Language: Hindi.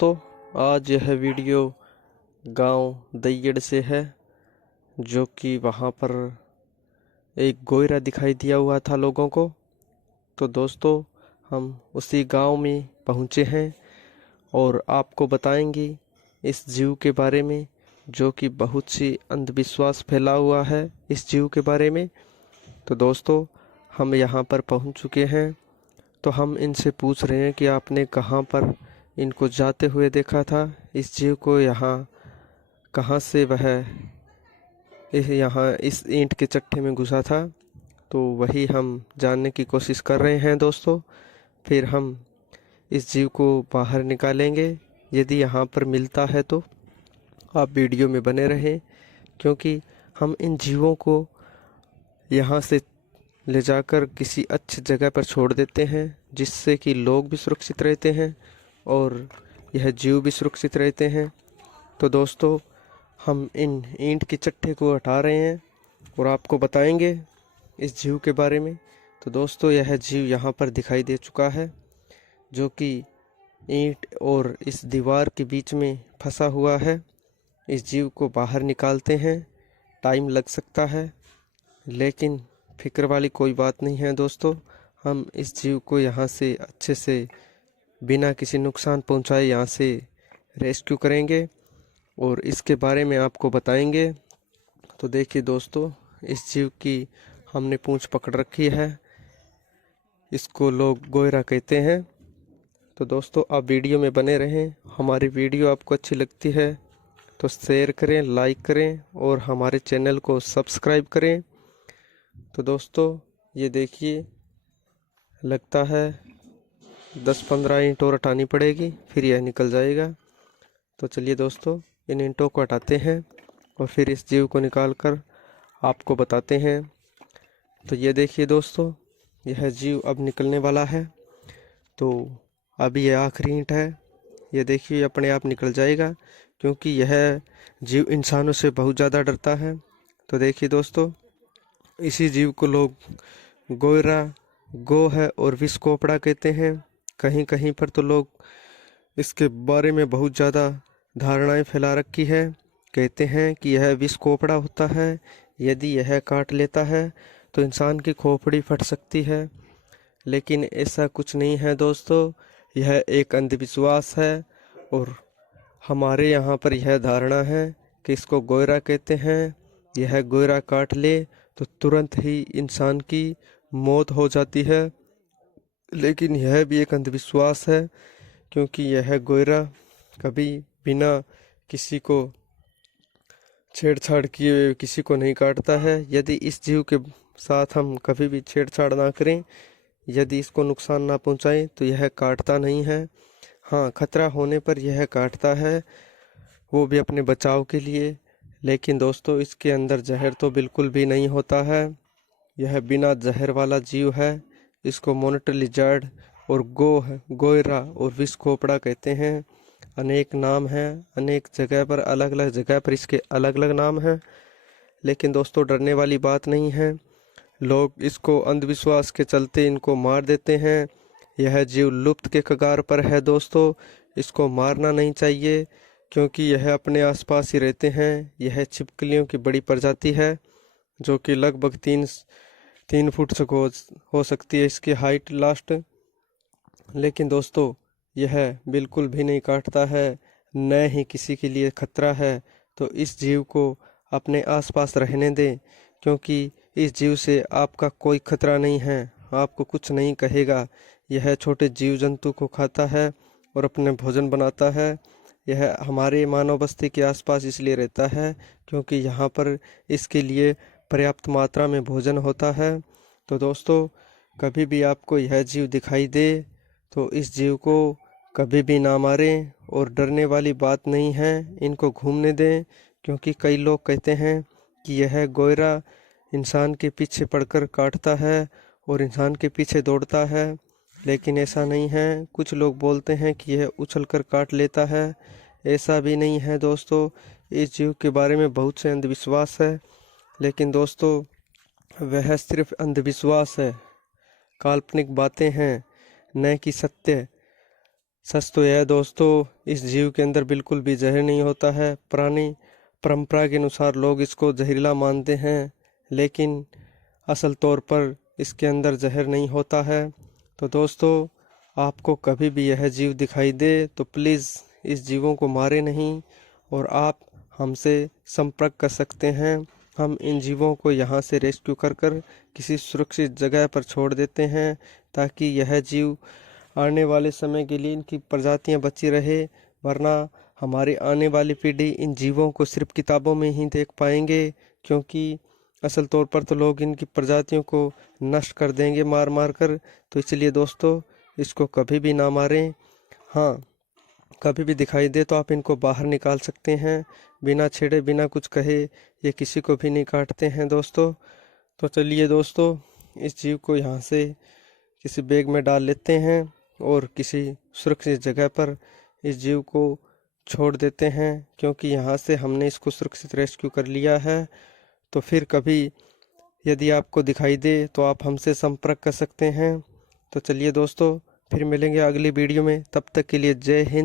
दोस्तों, आज यह वीडियो गांव दैयड़ से है, जो कि वहां पर एक गोयरा दिखाई दिया हुआ था लोगों को। तो दोस्तों, हम उसी गांव में पहुंचे हैं और आपको बताएंगे इस जीव के बारे में, जो कि बहुत सी अंधविश्वास फैला हुआ है इस जीव के बारे में। तो दोस्तों, हम यहाँ पर पहुंच चुके हैं। तो हम इनसे पूछ रहे हैं कि आपने कहाँ पर इनको जाते हुए देखा था, इस जीव को यहाँ कहाँ से वह यहाँ इस ईंट के चट्टे में घुसा था। तो वही हम जानने की कोशिश कर रहे हैं दोस्तों। फिर हम इस जीव को बाहर निकालेंगे। यदि यहाँ पर मिलता है तो आप वीडियो में बने रहें, क्योंकि हम इन जीवों को यहाँ से ले जाकर किसी अच्छी जगह पर छोड़ देते हैं, जिससे कि लोग भी सुरक्षित रहते हैं और यह जीव भी सुरक्षित रहते हैं। तो दोस्तों, हम इन ईंट के चट्टे को हटा रहे हैं और आपको बताएंगे इस जीव के बारे में। तो दोस्तों, यह जीव यहाँ पर दिखाई दे चुका है, जो कि ईंट और इस दीवार के बीच में फंसा हुआ है। इस जीव को बाहर निकालते हैं, टाइम लग सकता है, लेकिन फिक्र वाली कोई बात नहीं है दोस्तों। हम इस जीव को यहाँ से अच्छे से बिना किसी नुकसान पहुँचाए यहाँ से रेस्क्यू करेंगे और इसके बारे में आपको बताएंगे। तो देखिए दोस्तों, इस जीव की हमने पूंछ पकड़ रखी है। इसको लोग गोयरा कहते हैं। तो दोस्तों, आप वीडियो में बने रहें। हमारी वीडियो आपको अच्छी लगती है तो शेयर करें, लाइक करें और हमारे चैनल को सब्सक्राइब करें। तो दोस्तों, ये देखिए, लगता है 10-15 ईंट और हटानी पड़ेगी, फिर यह निकल जाएगा। तो चलिए दोस्तों, इन ईंटों को हटाते हैं और फिर इस जीव को निकाल कर आपको बताते हैं। तो ये देखिए दोस्तों, यह जीव अब निकलने वाला है। तो अभी यह आखिरी ईंट है। ये देखिए, अपने आप निकल जाएगा, क्योंकि यह जीव इंसानों से बहुत ज़्यादा डरता है। तो देखिए दोस्तों, इसी जीव को लोग गोयरा, गोह और विषकोपड़ा कहते हैं। कहीं कहीं पर तो लोग इसके बारे में बहुत ज़्यादा धारणाएं फैला रखी है। कहते हैं कि यह विषकोपड़ा होता है, यदि यह काट लेता है तो इंसान की खोपड़ी फट सकती है। लेकिन ऐसा कुछ नहीं है दोस्तों, यह एक अंधविश्वास है और हमारे यहाँ पर यह धारणा है कि इसको गोयरा कहते हैं। यह गोयरा काट ले तो तुरंत ही इंसान की मौत हो जाती है। लेकिन यह भी एक अंधविश्वास है, क्योंकि यह गोयरा कभी बिना किसी को छेड़छाड़ किए किसी को नहीं काटता है। यदि इस जीव के साथ हम कभी भी छेड़छाड़ ना करें, यदि इसको नुकसान ना पहुंचाएं, तो यह काटता नहीं है। हाँ, खतरा होने पर यह काटता है, वो भी अपने बचाव के लिए। लेकिन दोस्तों, इसके अंदर जहर तो बिल्कुल भी नहीं होता है। यह बिना जहर वाला जीव है। इसको मॉनिटर लिजर्ड और गोयरा और विषकोपड़ा कहते हैं। अनेक नाम हैं, अनेक जगह पर, अलग अलग जगह पर इसके अलग अलग नाम हैं। लेकिन दोस्तों, डरने वाली बात नहीं है। लोग इसको अंधविश्वास के चलते इनको मार देते हैं। यह जीव लुप्त के कगार पर है दोस्तों। इसको मारना नहीं चाहिए, क्योंकि यह अपने आसपास ही रहते हैं। यह छिपकलियों की बड़ी प्रजाति है, जो कि लगभग 3 फुट तक हो सकती है इसकी हाइट लास्ट। लेकिन दोस्तों, यह बिल्कुल भी नहीं काटता है, न ही किसी के लिए खतरा है। तो इस जीव को अपने आसपास रहने दें, क्योंकि इस जीव से आपका कोई खतरा नहीं है, आपको कुछ नहीं कहेगा। यह छोटे जीव जंतु को खाता है और अपने भोजन बनाता है। यह हमारे मानव बस्ती के आसपास इसलिए रहता है, क्योंकि यहाँ पर इसके लिए पर्याप्त मात्रा में भोजन होता है। तो दोस्तों, कभी भी आपको यह जीव दिखाई दे तो इस जीव को कभी भी ना मारें, और डरने वाली बात नहीं है, इनको घूमने दें। क्योंकि कई लोग कहते हैं कि यह गोयरा इंसान के पीछे पड़कर काटता है और इंसान के पीछे दौड़ता है, लेकिन ऐसा नहीं है। कुछ लोग बोलते हैं कि यह उछलकर काट लेता है, ऐसा भी नहीं है दोस्तों। इस जीव के बारे में बहुत से अंधविश्वास है, लेकिन दोस्तों, वह सिर्फ अंधविश्वास है, काल्पनिक बातें हैं, न कि सत्य। सच तो यह है दोस्तों, इस जीव के अंदर बिल्कुल भी जहर नहीं होता है। पुरानी परंपरा के अनुसार लोग इसको जहरीला मानते हैं, लेकिन असल तौर पर इसके अंदर जहर नहीं होता है। तो दोस्तों, आपको कभी भी यह जीव दिखाई दे तो प्लीज़ इस जीवों को मारे नहीं, और आप हमसे संपर्क कर सकते हैं। हम इन जीवों को यहाँ से रेस्क्यू कर कर किसी सुरक्षित जगह पर छोड़ देते हैं, ताकि यह जीव आने वाले समय के लिए इनकी प्रजातियां बची रहे। वरना हमारी आने वाली पीढ़ी इन जीवों को सिर्फ किताबों में ही देख पाएंगे, क्योंकि असल तौर पर तो लोग इनकी प्रजातियों को नष्ट कर देंगे मार मार कर। तो इसलिए दोस्तों, इसको कभी भी ना मारें। हाँ, कभी भी दिखाई दे तो आप इनको बाहर निकाल सकते हैं, बिना छेड़े बिना कुछ कहे। ये किसी को भी नहीं काटते हैं दोस्तों। तो चलिए दोस्तों, इस जीव को यहाँ से किसी बैग में डाल लेते हैं और किसी सुरक्षित जगह पर इस जीव को छोड़ देते हैं, क्योंकि यहाँ से हमने इसको सुरक्षित रेस्क्यू कर लिया है। तो फिर कभी यदि आपको दिखाई दे तो आप हमसे संपर्क कर सकते हैं। तो चलिए दोस्तों, फिर मिलेंगे अगली वीडियो में। तब तक के लिए जय हिंद।